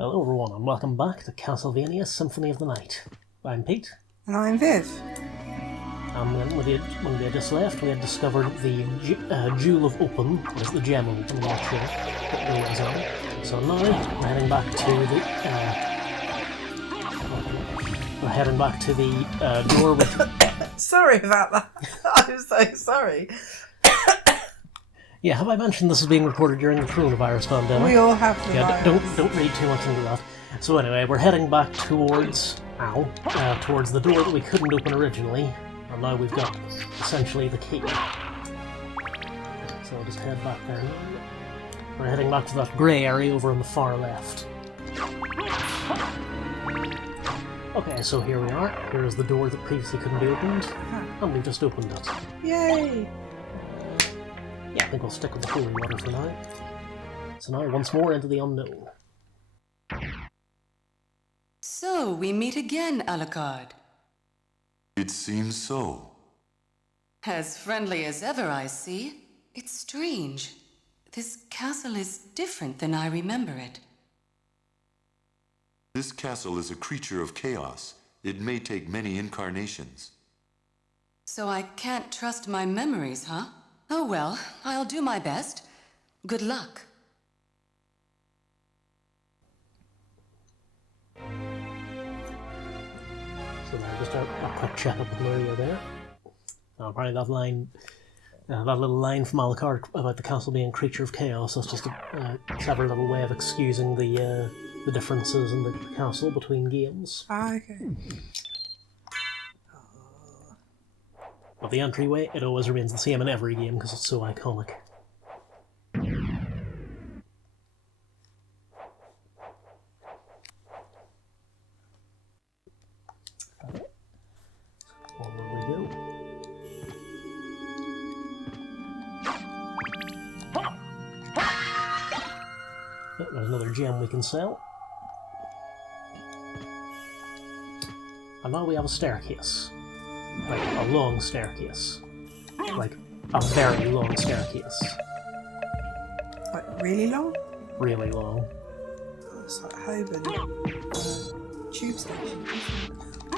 Hello everyone and welcome back to Castlevania Symphony of the Night. I'm Pete. And I'm Viv. And when we had just left, we had discovered the Jewel of Open, or is the Gem of Open, I'm not sure what the is on. So now we're heading back to the door with... Sorry about that. I'm so sorry. Yeah, have I mentioned this is being recorded during the coronavirus pandemic? We all have the don't virus. read too much into that. So anyway, we're heading back towards the door that we couldn't open originally, and now we've got essentially the key. So I'll just head back there now. We're heading back to that grey area over on the far left. Okay, so here we are. Here is the door that previously couldn't be opened, and we just opened it. Yay! Yeah, I think we'll stick with the holy water for now. So now, once more into the unknown. So, we meet again, Alucard. It seems so. As friendly as ever, I see. It's strange. This castle is different than I remember it. This castle is a creature of chaos. It may take many incarnations. So I can't trust my memories, huh? Oh well, I'll do my best. Good luck. So now, just a quick check of the Maria there. Apparently that little line from Alucard about the castle being a creature of chaos, that's just a clever little way of excusing the differences in the castle between games. Okay. But the entryway, it always remains the same in every game because it's so iconic. Onward we go. Oh, there's another gem we can sell. And now we have a staircase. Like, a long staircase. Like, a very long staircase. Like, really long? Really long. Oh, it's like Holborn tube station. I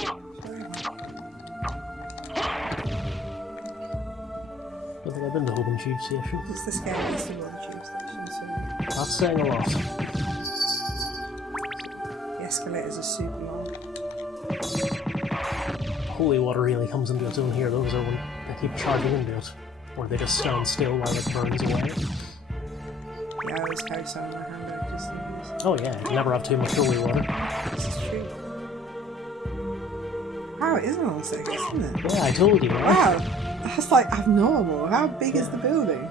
don't think I've been to Holborn Tube Station. It's the scariest of all the tube stations, so That's saying a lot. the escalators are super long. Holy water really comes into its own here, though, because when they keep charging into it. Or they just stand still while it burns away. Yeah, I always carry some in my handbag just in case. Oh yeah, you never have too much holy water. This is true. Wow, it is a long staircase, isn't it? Yeah, I told you, right? Wow, that's like abnormal. How big is the building?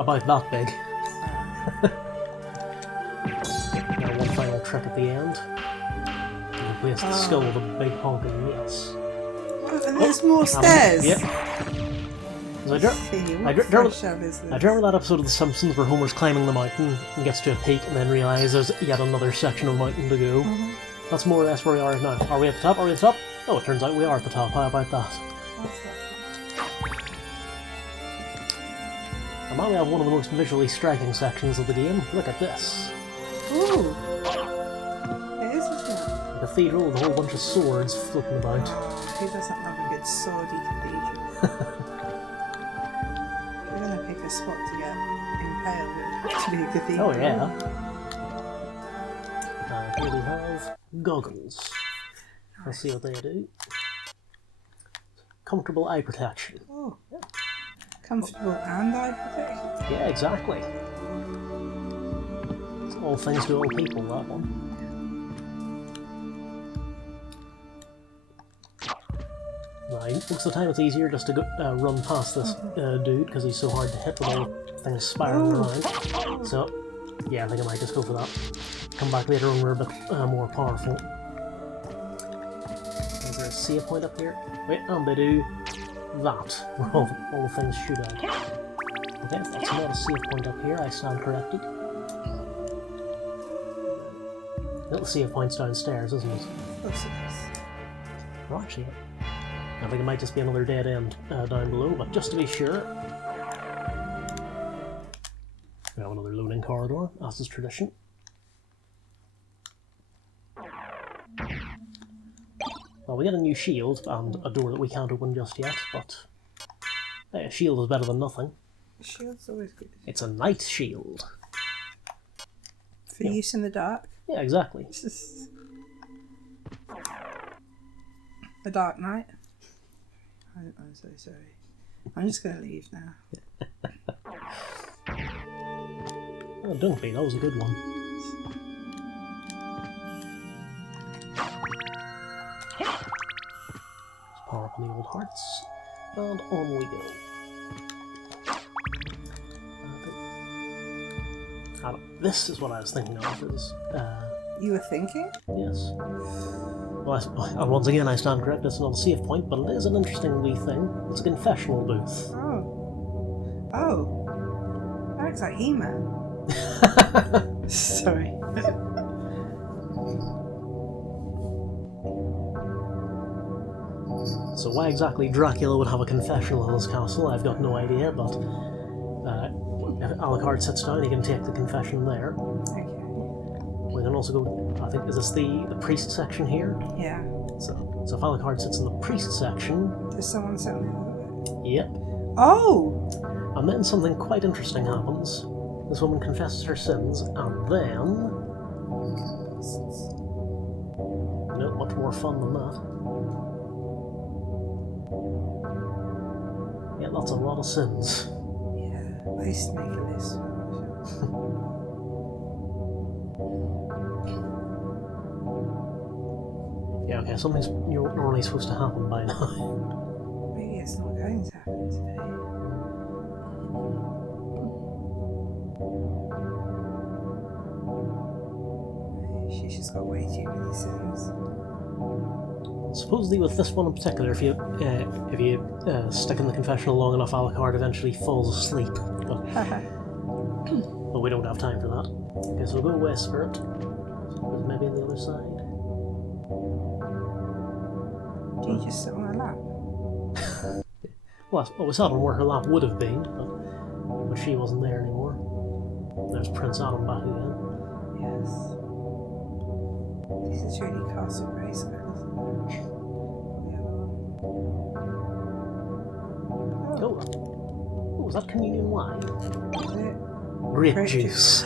About that big. Now one final trick at the end. You replace the skull with a big honking yes. Oh, and there's more stairs! Yep. So I remember that episode of The Simpsons where Homer's climbing the mountain and gets to a peak and then realises there's yet another section of mountain to go. That's more or less where we are now. Are we at the top? Are we at the top? Oh, it turns out we are at the top. How about that? And now we have one of the most visually striking sections of the game. Look at this. Ooh! It is, isn't it? A cathedral with a whole bunch of swords floating about. Who doesn't love a good swordy cathedral? We're gonna pick a spot to get impaled with to be a cathedral. Oh yeah. Here we have goggles. Let's see what they do. Comfortable eye protection. Oh. Comfortable and eye protection. Yeah, exactly. It's all things to all people, that one. Now, most of the time it's easier just to go, run past this dude because he's so hard to hit with all the things spiraling around. So, yeah, I think I might just go for that. Come back later when we're a bit more powerful. Is there a save point up here? Wait, and they do that, where all the things shoot out. Okay, if that's not a save point up here, I stand corrected. Little save point's downstairs, isn't it? Oh, actually, I think it might just be another dead end down below, but just to be sure, we have another loading corridor, as is tradition. Well, we get a new shield and a door that we can't open just yet, but a shield is better than nothing. Shield's always good. It's a night shield. For use in the dark. Yeah, exactly. A dark night. I'm so sorry. I'm just going to leave now. Oh, don't be, that was a good one. Let's power up on the old hearts, and on we go. This is what I was thinking of, is, You were thinking? yes. Well, and once again, I stand corrected, it's not a save point, but it is an interesting wee thing. It's a confessional booth. Oh. Oh. That looks like He-Man. Sorry. So why exactly Dracula would have a confessional in his castle, I've got no idea, but if Alucard sits down, he can take the confession there. Okay. We can also go, I think, is this the priest section here? Yeah. So if Alucard sits in the priest section, Does someone sit on the other bit? yep. Oh! And then something quite interesting happens. This woman confesses her sins, and then... No, much more fun than that. Yeah, that's a lot of sins. Yeah. I used to make a list. Yeah, okay, something's normally supposed to happen by now. Maybe it's not going to happen today. She's just got way too many sins. Supposedly with this one in particular, if you stick in the confessional long enough, Alucard eventually falls asleep. But we don't have time for that. Okay, so we'll go West Spirit. Maybe on the other side. Do you just sit on her lap? Well, we sat on where her lap would have been, but she wasn't there anymore. There's Prince Adam back again. Yes. This is really Castle Grayskull, isn't it? The other one. Oh, was that communion wine? Is it? Grape Grape juice.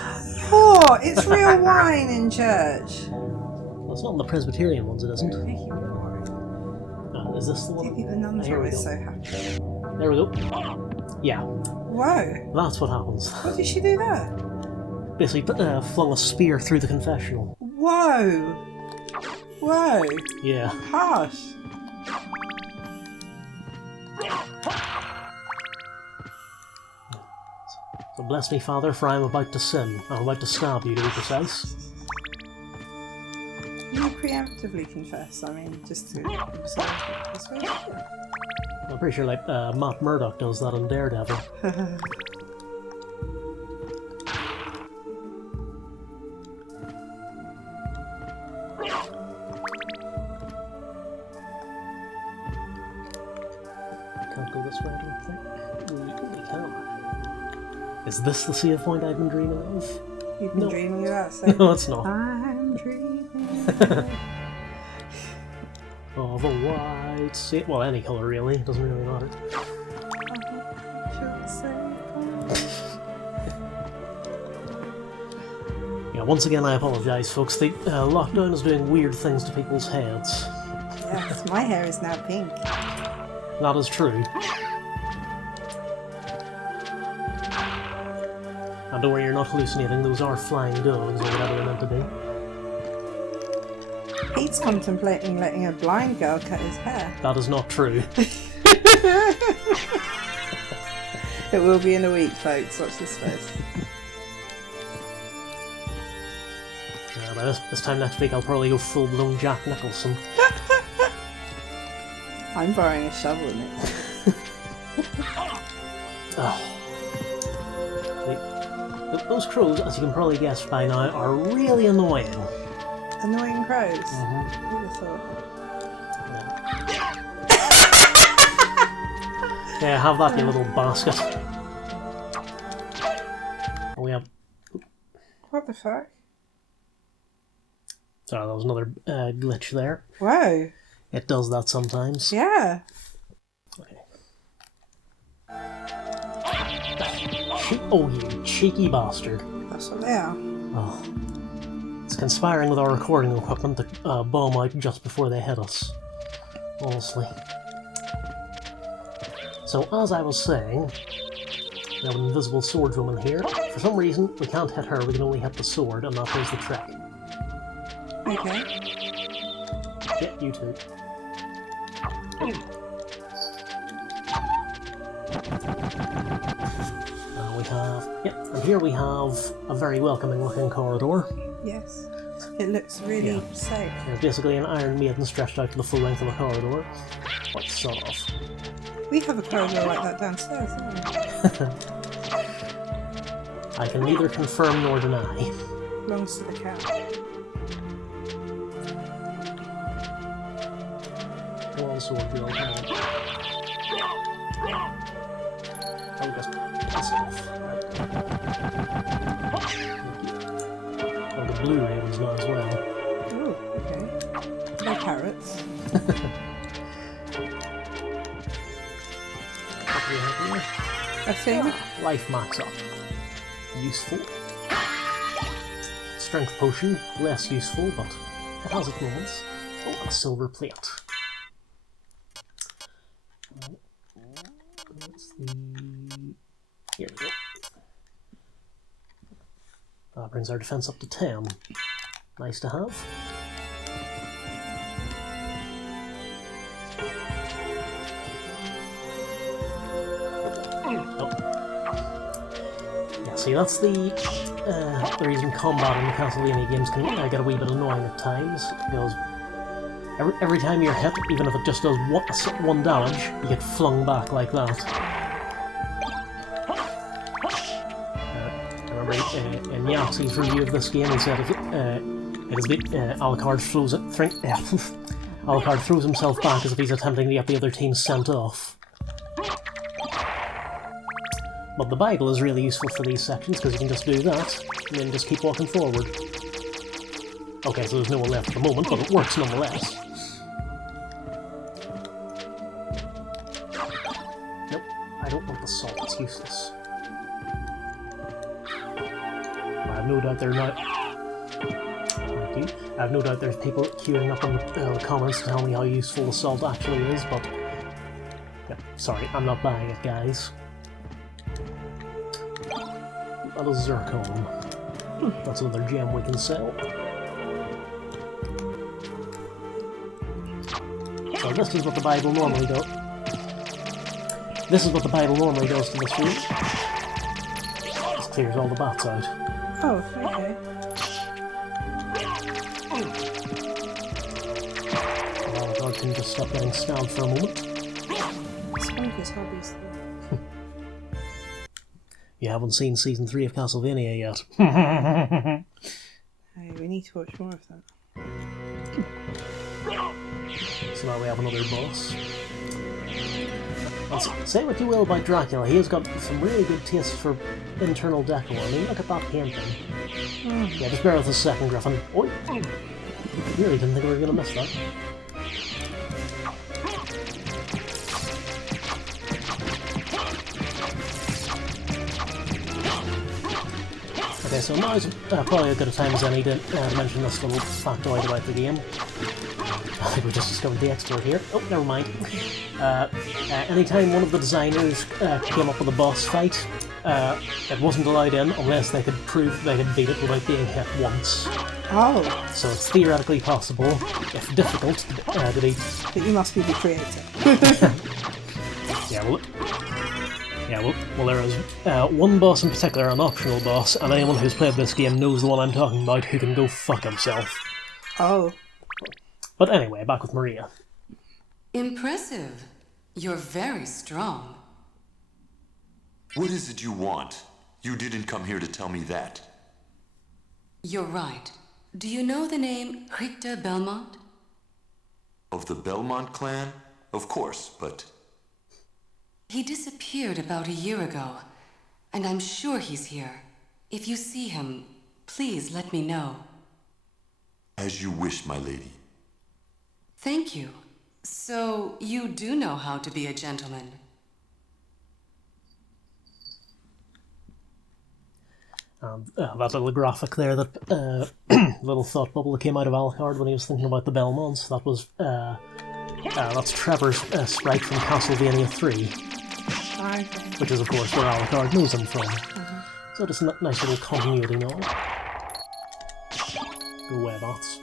Oh, it's real wine in church. Well, it's not in the Presbyterian ones, it isn't. Making wine. Is this the Do you one? think the nuns Here are we always go. so happy? There we go. Yeah, Whoa! that's what happens. What did she do there? Basically, flung a spear through the confessional. Whoa! Whoa! Yeah. Harsh! So bless me, Father, for I am about to sin. I'm about to stab you, to be precise. Can you preemptively confess? I mean, just to observe this way? I'm pretty sure like Matt Murdock does that on Daredevil. Can't go this way, I don't think. We can. Is this the save point I've been dreaming of? You've been No. dreaming about so. No, it's not. I'm dreaming. Of a white sea. Well, any colour really. It doesn't really matter. Yeah, once again I apologise folks. The lockdown is doing weird things to people's heads. Yes, my hair is now pink. That is true. And don't worry, you're not hallucinating. Those are flying dogs or whatever they're meant to be. Pete's contemplating letting a blind girl cut his hair. That is not true. It will be in a week, folks. Watch this space. By this time next week I'll probably go full-blown Jack Nicholson. I'm borrowing a shovel in it. Oh. Those crows, as you can probably guess by now, are really annoying. Annoying crows. Mm-hmm. Who'd have thought? Yeah, have that, you little basket. And we have... What the fuck? Sorry, that was another glitch there. Whoa. It does that sometimes. Yeah. Okay. Oh, you cheeky bastard. That's what they are. Oh. It's conspiring with our recording equipment to bomb out just before they hit us. Honestly. So, as I was saying, we have an invisible swordswoman here. For some reason, we can't hit her, we can only hit the sword, and that is the trick. Okay. Yeah, you too. We have... Yep, and here we have a very welcoming looking corridor. Yes. It looks really safe. It's basically an Iron Maiden stretched out to the full length of a corridor. What sort of? We have a corridor like that downstairs, don't we? I can neither confirm nor deny. Belongs to the cat. Go on, sword girl, come on. Oh, just piss off. Oh, the blue raven's not as well. Oh, okay. No parrots. What do we have here? A thing? Life max up. Useful. Strength potion, less useful, but it has its moments. Oh, a silver plate. What's the... Here we go. That brings our defense up to 10. Nice to have. Oh. Yeah, see, that's the reason combat in the Castlevania games can get a wee bit annoying at times, because every time you're hit, even if it just does one damage, you get flung back like that. I remember in Yaxi's review of this game, he said Alucard throws himself back as if he's attempting to get the other team sent off. But the Bible is really useful for these sections, because you can just do that, and then just keep walking forward. Okay, so there's no one left at the moment, but it works nonetheless. Nope, I don't want the salt, it's useless. I have no doubt they're not... Thank you. I have no doubt there's people queuing up in the comments to tell me how useful the salt actually is, but... Yeah, sorry, I'm not buying it, guys. That is zircon. That's another gem we can sell. So this is what the Bible normally does. This is what the Bible normally does to this room. Just clears all the bats out. Oh, okay. Well, God can just stop getting stabbed for a moment. It's one of his hobbies, though. You haven't seen season 3 of Castlevania yet. Hey, we need to watch more of that. So now we have another boss. And say what you will about Dracula, he has got some really good taste for internal decor. I mean, look at that painting. Yeah, just bear with us a second, Griffin. Oh, really didn't think we were going to miss that. Okay, so now is probably as good a time as any to mention this little factoid about the game. I think we just discovered the export here. Oh, never mind. Anytime one of the designers came up with a boss fight, it wasn't allowed in unless they could prove they could beat it without being hit once. Oh. So it's theoretically possible, if difficult, to beat. But you must be the creator. Well, there is one boss in particular, an optional boss, and anyone who's played this game knows the one I'm talking about, who can go fuck himself. Oh. But anyway, back with Maria. Impressive. You're very strong. What is it you want? You didn't come here to tell me that. You're right. Do you know the name Richter Belmont? Of the Belmont clan? Of course, but... He disappeared about a year ago, and I'm sure he's here. If you see him, please let me know. As you wish, my lady. Thank you. So you do know how to be a gentleman. That little graphic there, that little thought bubble that came out of Alucard when he was thinking about the Belmonts, that was that's Trevor's sprite from Castlevania 3, which is of course where Alucard knows him from. So just a nice little continuity nod. Go away, bots.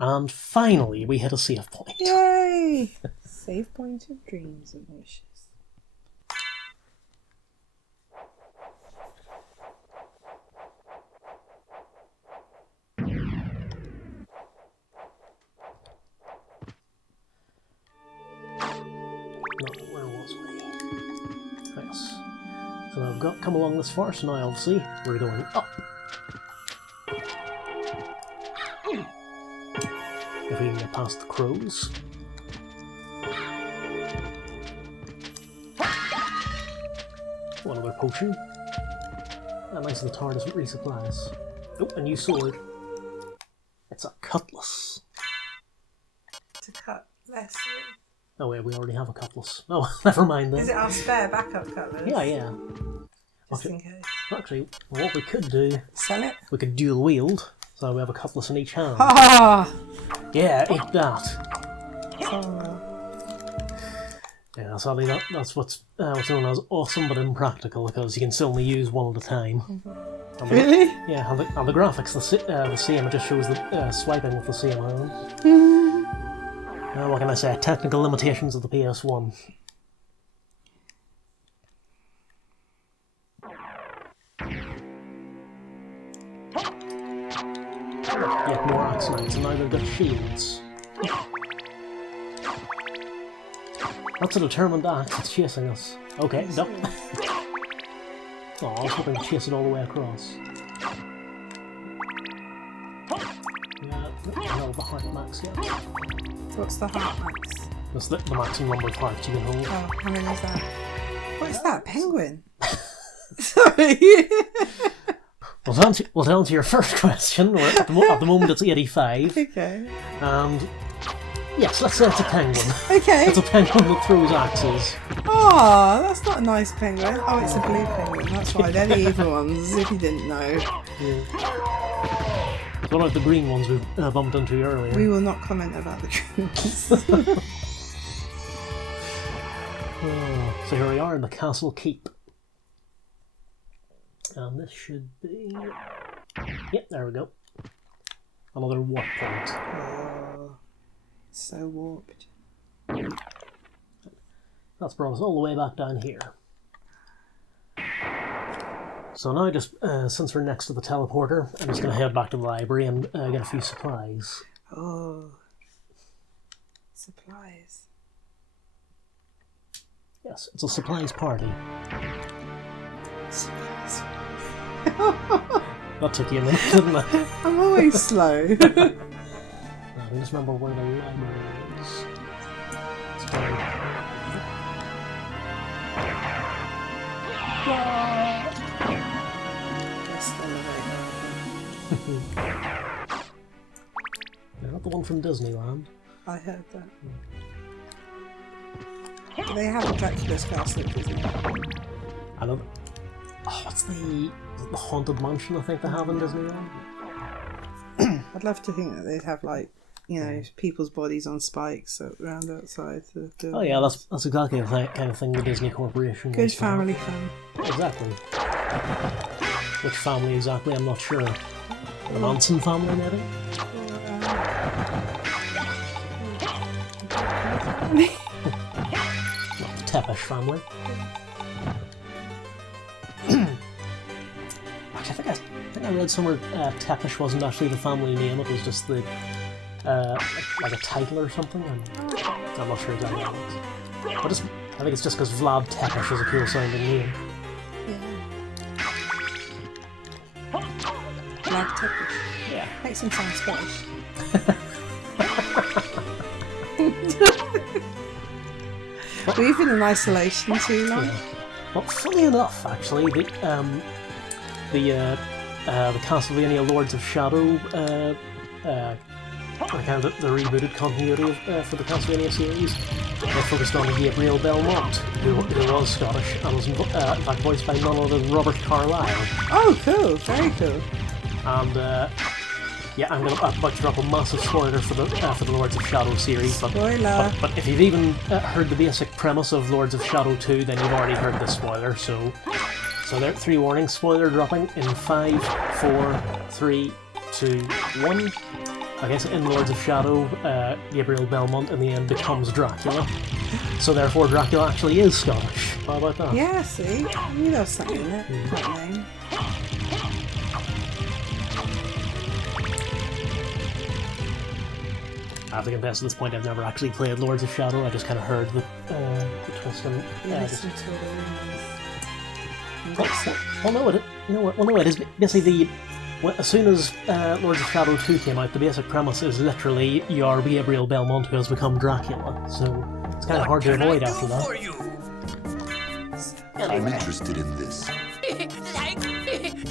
And finally, we hit a save point. Yay! Save point of dreams and wishes. No, where was we? Yes. So now we've come along this far, so now obviously we're going up. If we can get past the crows. One other potion. Ah, nice of the TARDIS with resupplies. Oh, a new sword. It's a cutlass. To cut less. Oh wait, we already have a cutlass. Oh, never mind then. Is it our spare backup cutlass? Yeah. Just in case. Actually, what we could do, Sell it? we could dual wield, so we have a cutlass in each hand. Ah! Yeah, eat that. Oh. Yeah, sadly that's what's known as awesome but impractical, because you can still only use one at a time. And Really? Yeah, and the graphics the same. It just shows the swiping with the same hand. What can I say? Technical limitations of the PS1. Yet more axe knights, and now they've got shields. That's a determined axe, it's chasing us. Okay, no. Oh, I was hoping to chase it all the way across. Yeah, no, the heart max yet. What's the heart max? That's the maximum number of hearts you can hold. Oh, how many is that? What is that? Penguin? Sorry. Well, to answer your first question, at the moment it's 85. Okay. And yes, let's say it's a penguin. Okay. It's a penguin that throws axes. Oh, that's not a nice penguin. Oh, it's a blue penguin. That's right. They're the evil ones, if you didn't know. Yeah. It's one of the green ones we bumped into earlier. We will not comment about the green ones. So here we are in the castle keep. And this should be... Yep, there we go. Another warp point. Oh, so warped. That's brought us all the way back down here. So now, just since we're next to the teleporter, I'm just going to head back to the library and get a few supplies. Oh. Supplies. Yes, it's a supplies party. Supplies. That took you a minute, didn't it? I'm always slow. I can just remember where the library is. It's down. They're not the one from Disneyland. I heard that. They have a Dracula's castle at Disneyland. I don't... Oh, what's the Haunted Mansion I think they have in Disneyland? I'd love to think that they'd have, like, you know, people's bodies on spikes around outside the building. Oh yeah, that's exactly the kind of thing the Disney Corporation Good wants to have. family fun. Exactly. Which family exactly, I'm not sure. The Manson family, maybe? Not the Tepesh family. Actually, I think I read somewhere Tepesh wasn't actually the family name, it was just the like a title or something. I'm not sure exactly what it is. But I think it's just because Vlad Tepesh is a cool sounding name. Like Turkish. Yeah. Makes him sound Scottish. We've been in isolation too long. Yeah. Well, funny enough, actually, the the Castlevania Lords of Shadow, kind of the rebooted continuity for the Castlevania series. They focused on Gabriel Belmont, who was Scottish and was in fact voiced by none other than Robert Carlyle. Oh, cool! Very cool. And yeah, I'm about to drop a massive spoiler for the Lords of Shadow series. Spoiler. But if you've even heard the basic premise of Lords of Shadow 2, then you've already heard the spoiler. So there are 3 warnings. Spoiler dropping in 5, 4, 3, 2, 1. I guess in Lords of Shadow, Gabriel Belmont in the end becomes Dracula. So therefore Dracula actually is Scottish. How about that? Yeah, see? I knew there was something in it. That name. I have to confess at this point I've never actually played Lords of Shadow, I just kind of heard the twist and... Listen to all the no, it is basically as soon as Lords of Shadow 2 came out, the basic premise is literally you're Gabriel Belmont who has become Dracula, so it's kind of hard to avoid after that. I'm interested in this.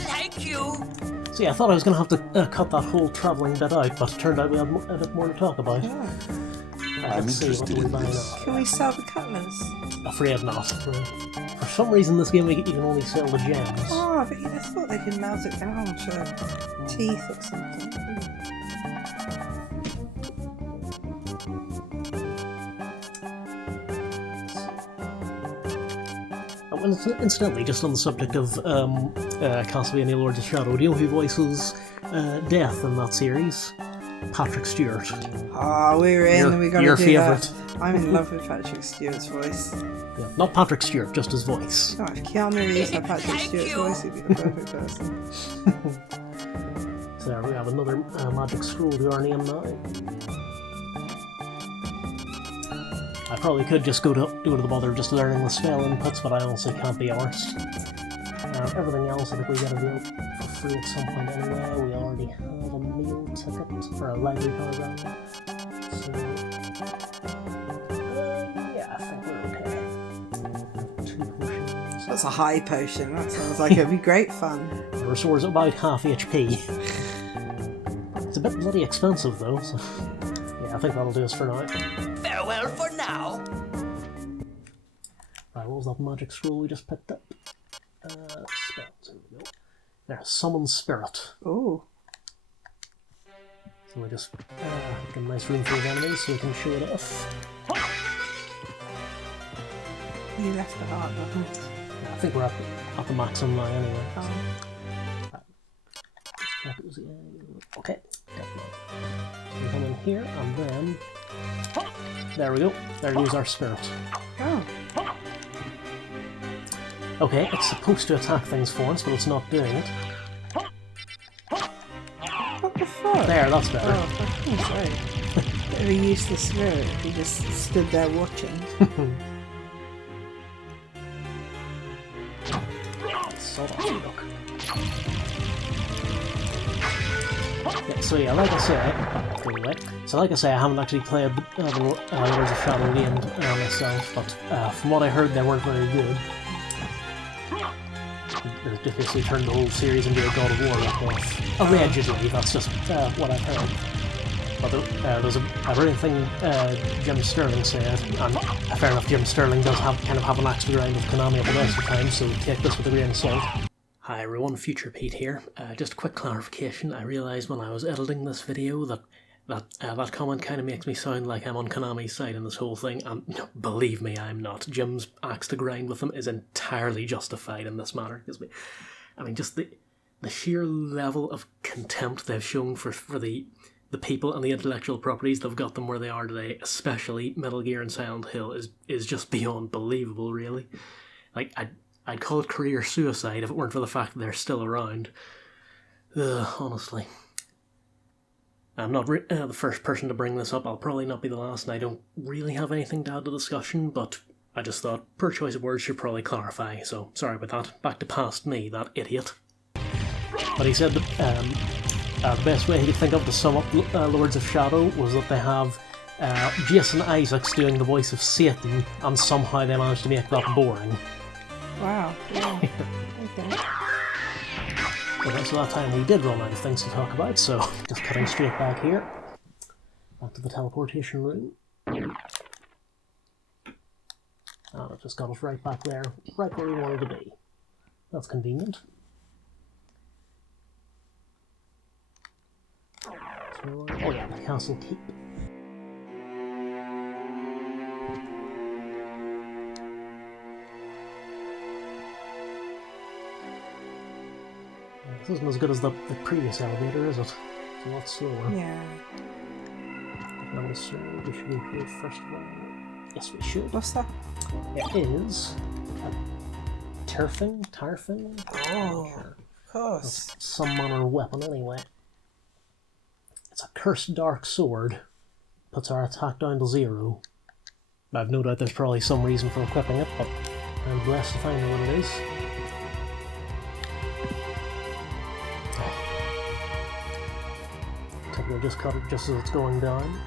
Like you. So yeah, I thought I was going to have to cut that whole travelling bit out, but it turned out we had a bit more to talk about. Yeah. I'm interested in this. Can we sell the cutlass? Afraid not. For some reason this game you can only sell the gems. Oh, but I thought they could melt it down to teeth or something. Incidentally, just on the subject of Castlevania Lords of Shadow, do you know who voices Death in that series? Patrick Stewart. Oh, we're in. We got to your do favourite. that. I'm in love with Patrick Stewart's voice. Yeah, not Patrick Stewart, just his voice. Oh, if Keanu Reeves had Patrick Stewart's voice, he'd be the perfect person. So there we have another magic scroll to our name now. I probably could just go to the bother of just learning the spell inputs, but I honestly can't be arsed. Everything else I think we gotta do for free at some point anyway. We already have a meal ticket for a library card round. So yeah, I think we're okay. 2 potions. That's a high potion. That sounds like it'd be great fun. It restores about half HP. It's a bit bloody expensive though, so yeah, I think that'll do us for now. Farewell for now. Right, what was that magic scroll we just picked up? Spells, here we go. There, Summon Spirit. Oh. So we just get a nice room for his enemies so we can show it off. You left the heart behind. Yeah, I think we're at the maximum now anyway. Oh. Okay, definitely. So we come in here and then... There we go. There goes our spirit. Oh. Okay, it's supposed to attack things for us, but it's not doing it. What the fuck? There, that's better. Oh, for goodness sake. Bit of a useless spirit if he just stood there watching. Sod off, you look. Yeah, so yeah, like I say, go away. So like I say, I haven't actually played the Lords of Shadow game myself, but from what I heard, they weren't very good. They basically turned the whole series into a God of War knockoff. Allegedly, that's just what I've heard. But there's a brilliant thing Jim Sterling said, and fair enough, Jim Sterling does kind of have an axe to grind with Konami at the best of times, so take this with a grain of salt. Hi everyone, Future Pete here. Just a quick clarification. I realised when I was editing this video that comment kind of makes me sound like I'm on Konami's side in this whole thing, and no, believe me, I'm not. Jim's axe to grind with them is entirely justified in this matter. I mean, just the sheer level of contempt they've shown for the people and the intellectual properties that have got them where they are today, especially Metal Gear and Silent Hill, is just beyond believable, really. Like, I'd call it career suicide if it weren't for the fact that they're still around. Honestly. I'm not the first person to bring this up. I'll probably not be the last, and I don't really have anything to add to the discussion, but I just thought poor choice of words should probably clarify, so sorry about that. Back to past me, that idiot. But he said that the best way he could think of to sum up Lords of Shadow was that they have Jason Isaacs doing the voice of Satan, and somehow they managed to make that boring. Wow. Yeah. Okay. Okay, so that time we did run out of things to talk about, so just cutting straight back here. Back to the teleportation room. And it just got us right back there, right where we wanted to be. That's convenient. So, oh yeah, the castle keep. This isn't as good as the previous elevator, is it? It's a lot slower. Yeah. I'm assuming we should go here first of all. Yes, we should. What's that? It is a tarfing? Oh, of course. That's some manner of weapon anyway. It's a cursed dark sword. Puts our attack down to 0. I've no doubt there's probably some reason for equipping it, but I'm blessed to find out what it is. I think we'll just cut it just as it's going down.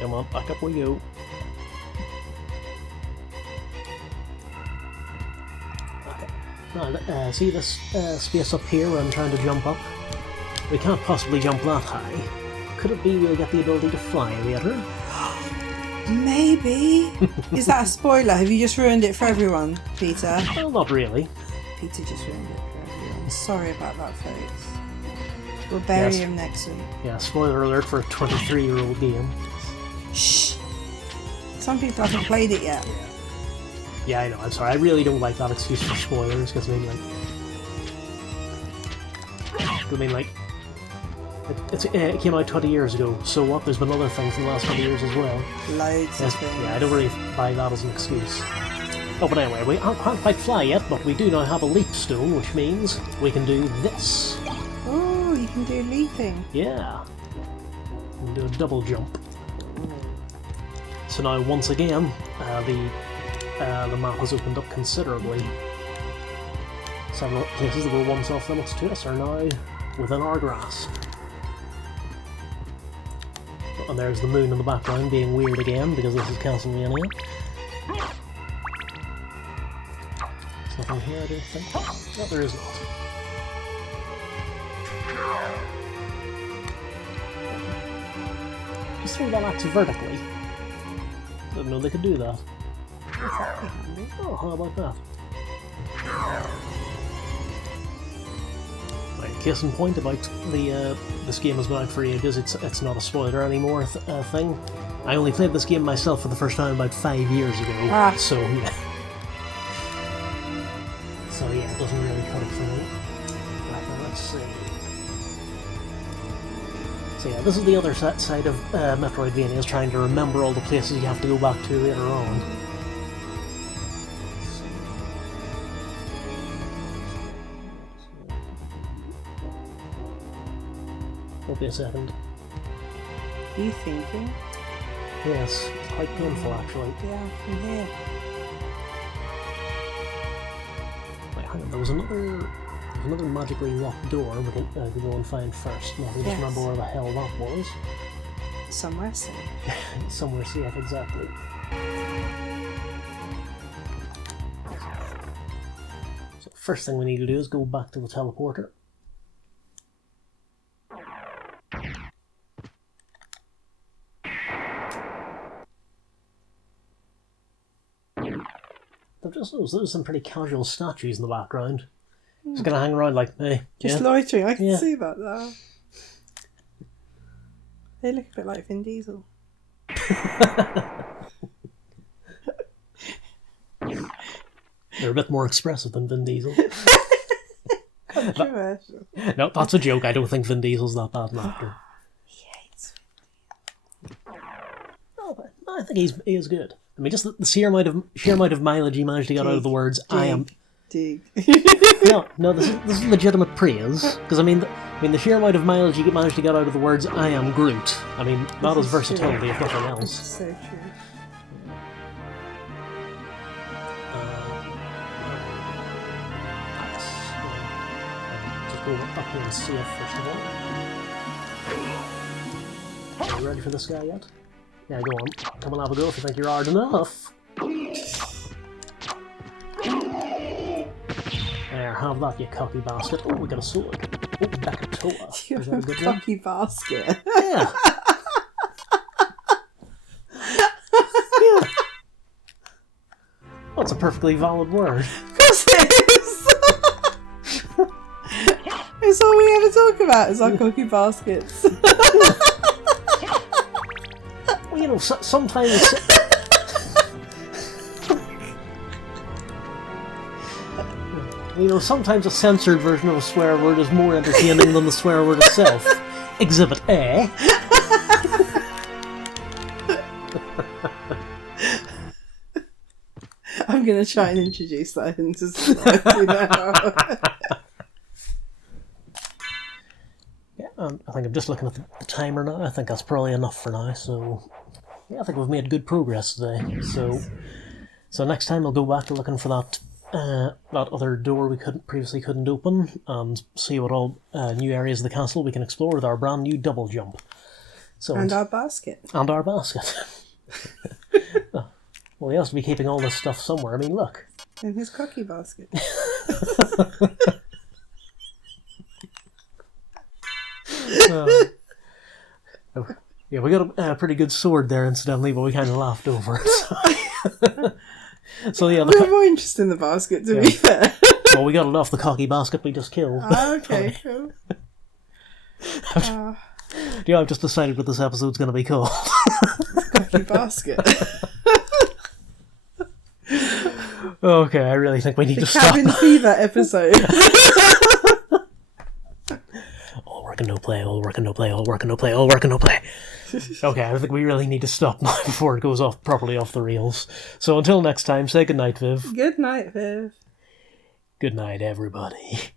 Come on, back up we go. Okay. Now, see this space up here where I'm trying to jump up? We can't possibly jump that high. Could it be we'll get the ability to fly later? Maybe. Is that a spoiler? Have you just ruined it for everyone, Peter? Well, not really. Peter just ruined it for everyone. Sorry about that, folks. We'll bury him next week. Yeah, spoiler alert for a 23-year-old game. Shh. Some people haven't played it yet. Yeah, I know. I'm sorry. I really don't like that excuse for spoilers because it came out 20 years ago. So what? There's been other things in the last 20 years as well. Loads of things. Yeah, I don't really buy that as an excuse. Oh, but anyway, we can't quite fly yet, but we do now have a leap stone, which means we can do this. Oh, you can do leaping. Yeah. We can do a double jump. So now, once again, the map has opened up considerably. Several places that were once off limits to us are now within our grasp. And there's the moon in the background being weird again, because this is Castlevania. There's nothing here, I don't think. No, there is not. Just throw that axe vertically. Didn't know they could do that. Oh, how about that? Right, case in point about this game has been out for ages. It's not a spoiler anymore thing. I only played this game myself for the first time about 5 years ago. So yeah. So yeah, it doesn't really cut it for me. Right, now let's see. So yeah, this is the other side of Metroidvania, is trying to remember all the places you have to go back to later on. Won't be a second. Are you thinking? Yes, it's quite painful actually. Yeah, from here. Wait, hang on, there was another magically locked door we could go and find first. Now, we just remember where the hell that was. Somewhere safe. Somewhere safe, exactly. So first thing we need to do is go back to the teleporter. I've just noticed there's some pretty casual statues in the background. Just gonna hang around like, hey. Just loitering, I can see that now. They look a bit like Vin Diesel. They're a bit more expressive than Vin Diesel. Controversial. No, that's a joke. I don't think Vin Diesel's that bad an actor. He hates No, but I think he is good. I mean, just the sheer amount of mileage he managed to get out of the words "I am." Dig. No, this is legitimate praise, because I mean, the sheer amount of mileage he managed to get out of the words "I am Groot." I mean, that is versatility, if nothing else. This is so true. Just go up here and see it first of all. Are you ready for this guy yet? Yeah, go on. Come and have a go if you think you're hard enough. There There, have that, you cocky bastard. Oh, we got a sword. Oh, back at Toa. You're Is that a a good one? cocky basket. Yeah. Yeah. Well, it's a perfectly valid word. Of course it is! It's all we ever talk about is our cocky baskets. Well, you know, sometimes... You know, sometimes a censored version of a swear word is more entertaining than the swear word itself. Exhibit A. I'm going to try and introduce that into society now. Yeah, I think I'm just looking at the timer now. I think that's probably enough for now. So, yeah, I think we've made good progress today. So next time I'll go back to looking for that other door we previously couldn't open, and see what all new areas of the castle we can explore with our brand new double jump. So And our basket. And our basket. Well, he has to be keeping all this stuff somewhere. I mean, look. In his cocky basket. Yeah, we got a pretty good sword there, incidentally, but we kind of laughed over it. So yeah, We have more interest in the basket, to be fair. well, we got it off the cocky basket we just killed. Okay, cool. Yeah, I've just decided what this episode's going to be called. Cocky basket. Okay, I really think we need to stop. Cabin fever episode. All work and no play, all work and no play, all work and no play, all work and no play. Okay, I think we really need to stop now before it goes properly off the rails. So until next time, say goodnight, Viv. Good night, Viv. Good night, everybody.